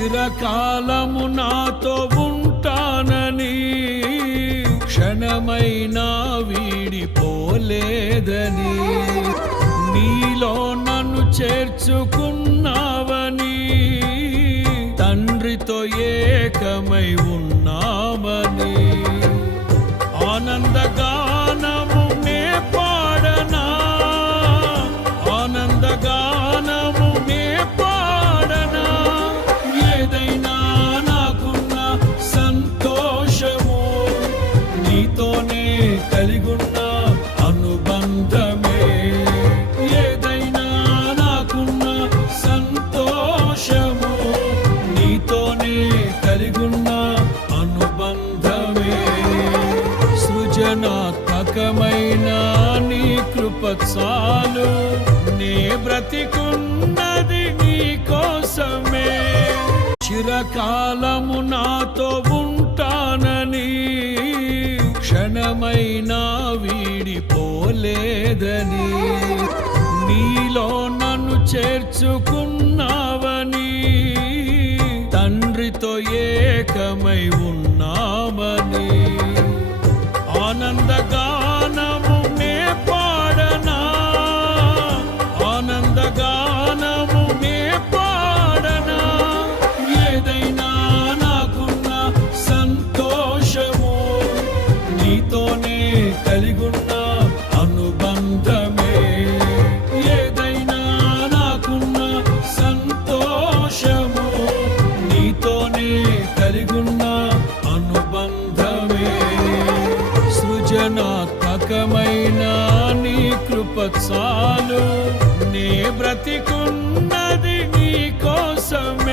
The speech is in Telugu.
చిరకాలము నాతో ఉంటానని, క్షణమైనా వీడిపోలేదని, నీలో నన్ను చేర్చుకున్నావని, తండ్రితో ఏకమై ఉన్నామని, ఆనందగానము నే పాడనా, ఆనందగానము నే పాడనా, ఏదైనా నాకున్న సంతోషము నీతోనే కలిగున్న అనుబంధమే, ఏదైనా నాకున్న సంతోషము నీతోనే కలిగున్న అనుబంధమే, సృజనాత్మకమైన నీ కృప చాలు, నే బ్రతికున్నది నీ కోసమే, చిరకాలము నాతో ఉంటానని, క్షణమైనా వీడిపోలేదని, నీలో నన్ను చేర్చుకున్నావని, తండ్రితో ఏకమై ఉన్నామని, ఆనందగానము నే పాడనా, ఆనందగానము నే పాడనా, ఏదైనా నాకున్న సంతోషము నీతోనే కలిగున్న అనుబంధమే, ఏదైనా నాకున్న సంతోషము నీతోనే కలిగున్న అనుబంధమే, సృజనాత్మకమైన నీ కృప చాలు, నే బ్రతికున్నది నీ కోసమే.